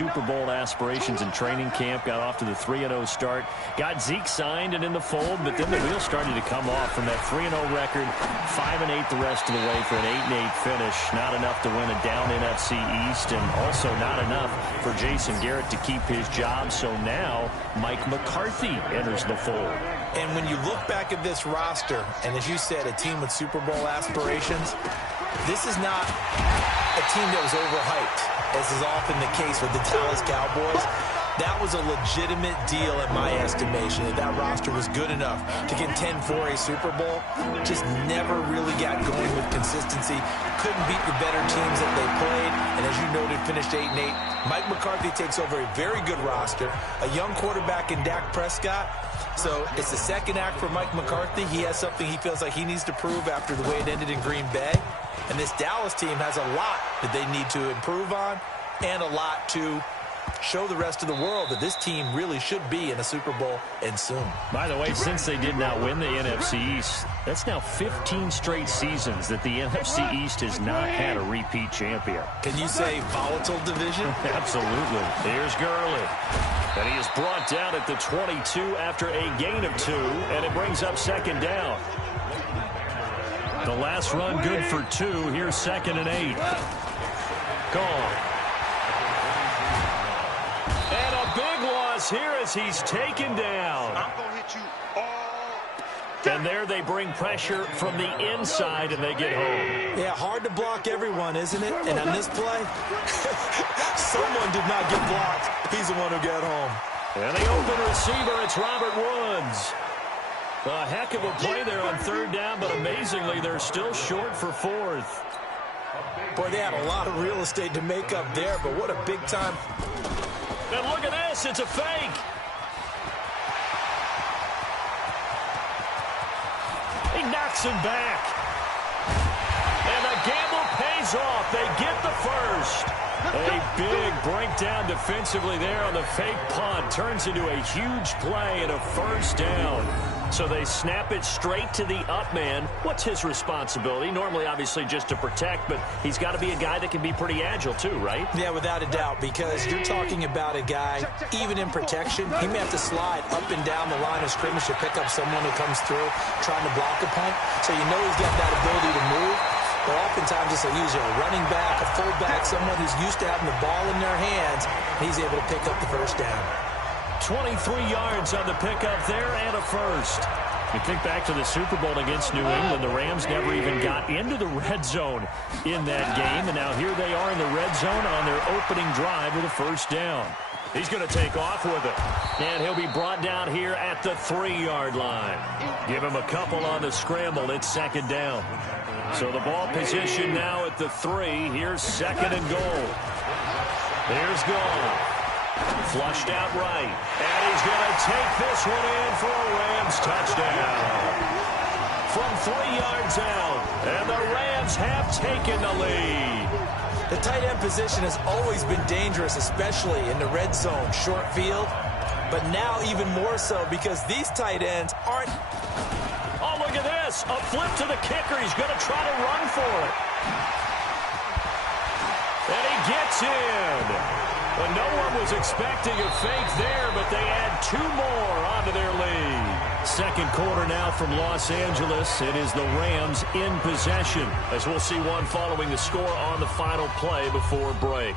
Super Bowl aspirations in training camp, got off to the 3-0 start, got Zeke signed and in the fold, but then the wheels started to come off from that 3-0 record, 5-8 the rest of the way for an 8-8 finish. Not enough to win a down NFC East, and also not enough for Jason Garrett to keep his job. So now Mike McCarthy enters the fold. And when you look back at this roster, and as you said, a team with Super Bowl aspirations, this is not a team that was overhyped, as is often the case with the Dallas Cowboys. That was a legitimate deal in my estimation. That roster was good enough to contend for a Super Bowl. Just never really got going with consistency. Couldn't beat the better teams that they played. And as you noted, finished 8-8. Mike McCarthy takes over a very good roster. A young quarterback in Dak Prescott. So it's the second act for Mike McCarthy. He has something he feels like he needs to prove after the way it ended in Green Bay. And this Dallas team has a lot that they need to improve on and a lot to show the rest of the world that this team really should be in a Super Bowl, and soon. By the way, since they did not win the NFC East, that's now 15 straight seasons that the NFC East has not had a repeat champion. Can you say volatile division? Absolutely. Here's Gurley. And he is brought down at the 22 after a gain of 2, and it brings up second down. The last run good for 2. Here's 2nd and 8. Gone. And a big loss here as he's taken down. I'm going to hit you all. And there they bring pressure from the inside, and they get home. Yeah, hard to block everyone, isn't it? And on this play, someone did not get blocked. He's the one who got home. And the open receiver, it's Robert Woods. A heck of a play there on 3rd down, but amazingly, they're still short for 4th. Boy, they had a lot of real estate to make up there, but what a big time. And look at this, it's a fake. He knocks him back. And the gamble pays off. They get the first. A big breakdown defensively there on the fake punt. Turns into a huge play and a 1st down. So they snap it straight to the up man. What's his responsibility? Normally, obviously, just to protect, but he's got to be a guy that can be pretty agile too, right? Yeah, without a doubt, because you're talking about a guy, even in protection, he may have to slide up and down the line of scrimmage to pick up someone who comes through trying to block a punt. So you know he's got that ability to move. But oftentimes it's usually a running back, a fullback, someone who's used to having the ball in their hands, and he's able to pick up the 1st down. 23 yards on the pickup there and a 1st. You think back to the Super Bowl against New England. The Rams never even got into the red zone in that game. And now here they are in the red zone on their opening drive with a 1st down. He's going to take off with it. And he'll be brought down here at the 3-yard line. Give him a couple on the scramble. It's 2nd down. So the ball position now at the 3. Here's 2nd and goal. Here's goal. Flushed out right. And he's going to take this one in for a Rams touchdown. From 3 yards out. And the Rams have taken the lead. The tight end position has always been dangerous, especially in the red zone, short field. But now even more so because these tight ends aren't. Oh, look at this. A flip to the kicker. He's going to try to run for it. And he gets in. And no one was expecting a fake there, but they add 2 more onto their lead. Second quarter now from Los Angeles. It is the Rams in possession, as we'll see one following the score on the final play before break.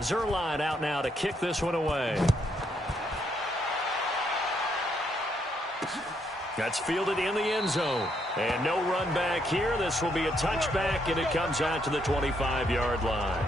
Zerline out now to kick this one away. That's fielded in the end zone. And no run back here. This will be a touchback, and it comes out to the 25-yard line.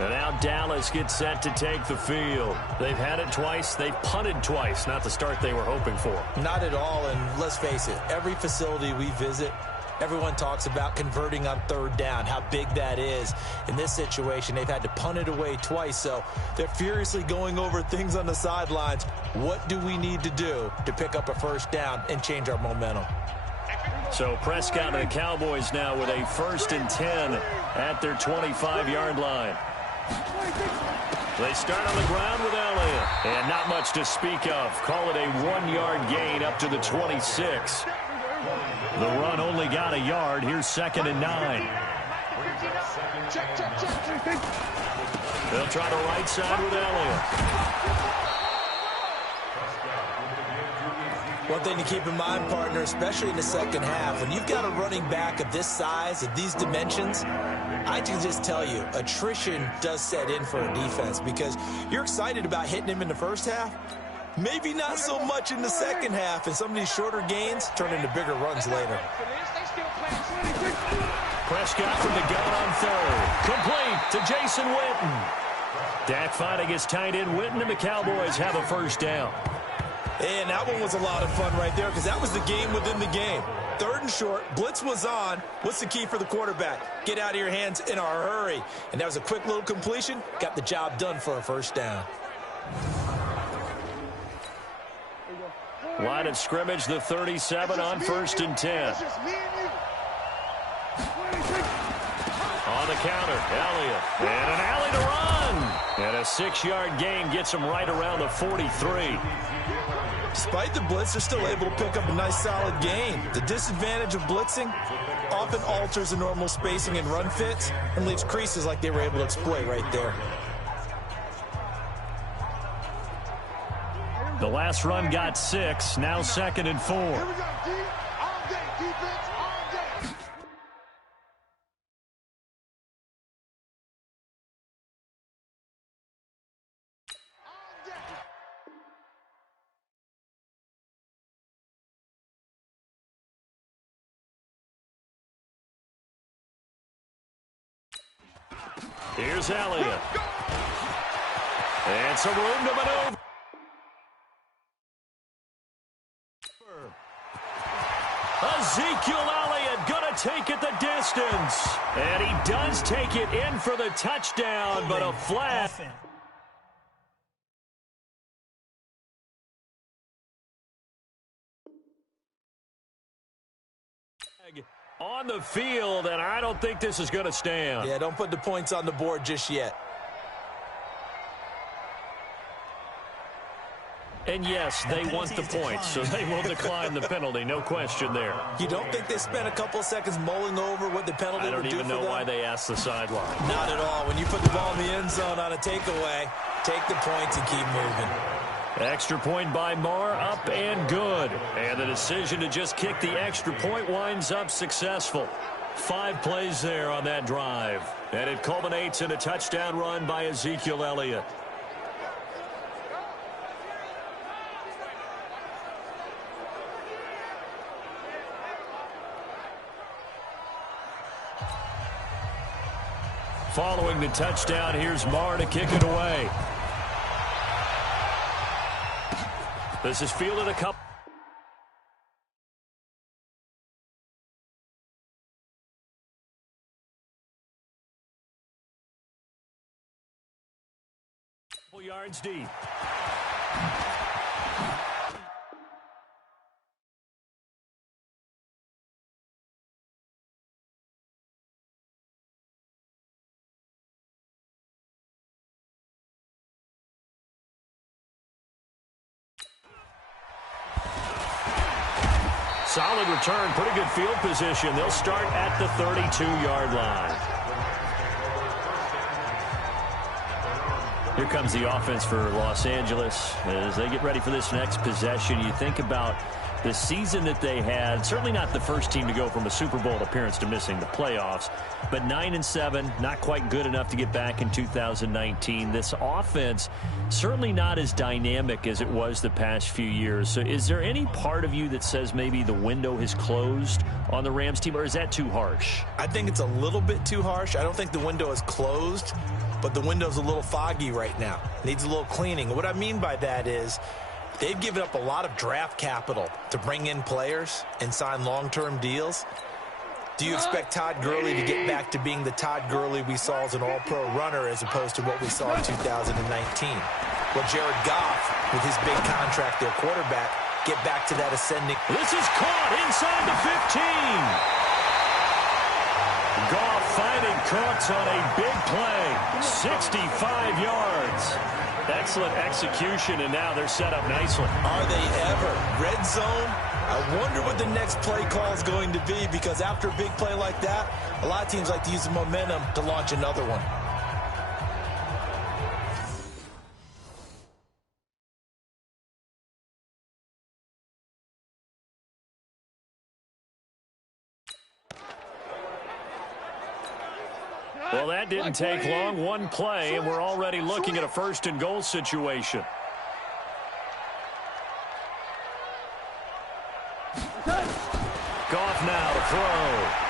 And now Dallas gets set to take the field. They've had it twice. They've punted twice. Not the start they were hoping for. Not at all, and let's face it, every facility we visit, everyone talks about converting on third down, how big that is. In this situation, they've had to punt it away twice, so they're furiously going over things on the sidelines. What do we need to do to pick up a first down and change our momentum? So Prescott and the Cowboys now with a 1st and 10 at their 25-yard line. They start on the ground with Elliott. And not much to speak of. Call it a 1-yard gain up to the 26. The run only got a yard. Here's 2nd and 9. They'll try the right side with Elliott. One thing to keep in mind, partner, especially in the second half, when you've got a running back of this size, of these dimensions, I can just tell you, attrition does set in for a defense because you're excited about hitting him in the first half. Maybe not so much in the second half, and some of these shorter gains turn into bigger runs later. Prescott from the gun on 3rd. Complete to Jason Witten. Dak finding his tight end Witten, and the Cowboys have a first down. And that one was a lot of fun right there because that was the game within the game. 3rd and short, blitz was on. What's the key for the quarterback? Get out of your hands in a hurry. And that was a quick little completion. Got the job done for a first down. Line of scrimmage, the 37 on 1st and 10. On the counter, Elliott. And an alley to run. And a 6-yard gain gets him right around the 43. Despite the blitz, they're still able to pick up a nice solid gain. The disadvantage of blitzing often alters the normal spacing and run fits and leaves creases like they were able to exploit right there. The last run got 6, now 2nd and 4. Here's Elliott. And some room to maneuver. Ezekiel Elliott going to take it the distance. And he does take it in for the touchdown, but a flag. On the field, and I don't think this is going to stand. Yeah, don't put the points on the board just yet. And yes, they want the points, so they will decline the penalty. No question there. You don't think they spent a couple seconds mulling over what the penalty would do for them? I don't even know why they asked the sideline. Not at all. When you put the ball in the end zone on a takeaway, take the points and keep moving. Extra point by Marr, up and good. And the decision to just kick the extra point winds up successful. 5 plays there on that drive. And it culminates in a touchdown run by Ezekiel Elliott. Following the touchdown, here's Marr to kick it away. This is fielded a couple. Yards deep. Solid return, pretty good field position. They'll start at the 32-yard line. Here comes the offense for Los Angeles as they get ready for this next possession. You think about the season that they had. Certainly not the first team to go from a Super Bowl appearance to missing the playoffs, but 9-7, not quite good enough to get back in 2019. This offense certainly not as dynamic as it was the past few years. So is there any part of you that says maybe the window has closed on the Rams team, or is that too harsh? I think it's a little bit too harsh. I don't think the window is closed, but the window's a little foggy right now. Needs a little cleaning. What I mean by that is they've given up a lot of draft capital to bring in players and sign long-term deals. Do you expect Todd Gurley to get back to being the Todd Gurley we saw as an all-pro runner as opposed to what we saw in 2019? Will Jared Goff, with his big contract, their quarterback, get back to that ascending? This is caught inside the 15. Goff finding Cooks on a big play. 65 yards. Excellent execution, and now they're set up nicely. Are they ever? Red zone? I wonder what the next play call is going to be, because after a big play like that, a lot of teams like to use the momentum to launch another one. Well, that didn't take long. One play, and we're already looking at a first-and-goal situation. Goff now to throw.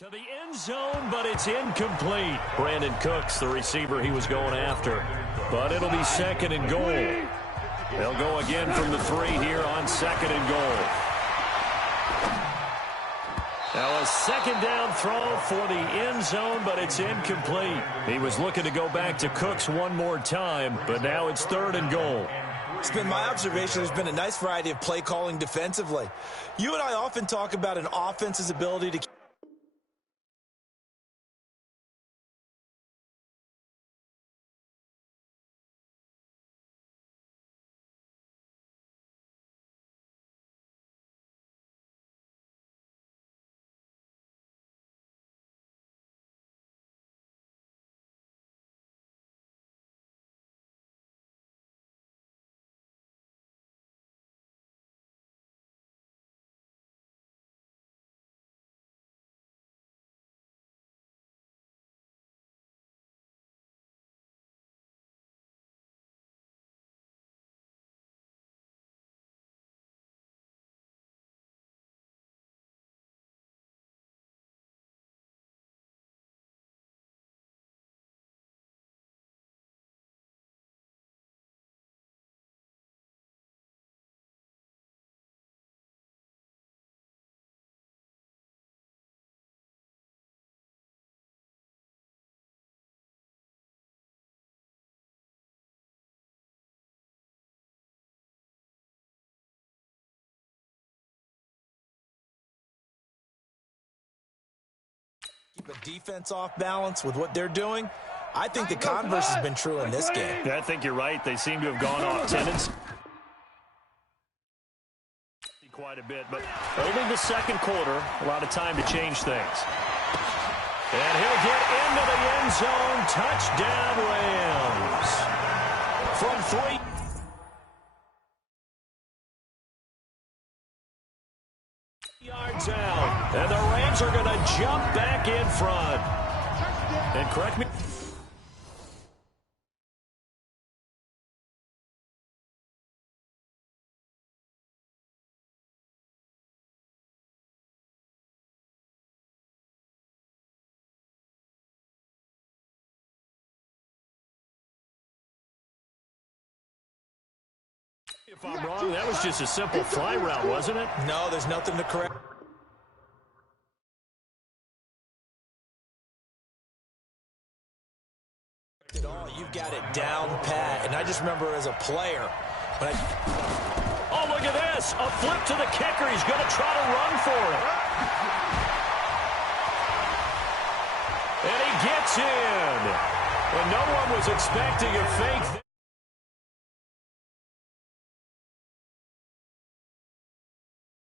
To the end zone, but it's incomplete. Brandon Cooks, the receiver he was going after. But it'll be second and goal. They'll go again from the 3 here on 2nd and goal. Now a second down throw for the end zone, but it's incomplete. He was looking to go back to Cooks one more time, but now it's 3rd and goal. It's been my observation there's been a nice variety of play calling defensively. You and I often talk about an offense's ability to keep a defense off balance with what they're doing. I think the converse has been true in this game. Yeah, I think you're right. They seem to have gone off tendency quite a bit, but only the 2nd quarter, a lot of time to change things. And he'll get into the end zone. Touchdown, Rams. From 3. Yards out. And the Rams are going to jump back in front. And correct me. If I'm wrong, that was just a simple fly route, wasn't it? No, there's nothing to correct. You've got it down pat. And I just remember as a player, when oh, look at this. A flip to the kicker. He's going to try to run for it. And he gets in. And no one was expecting a fake.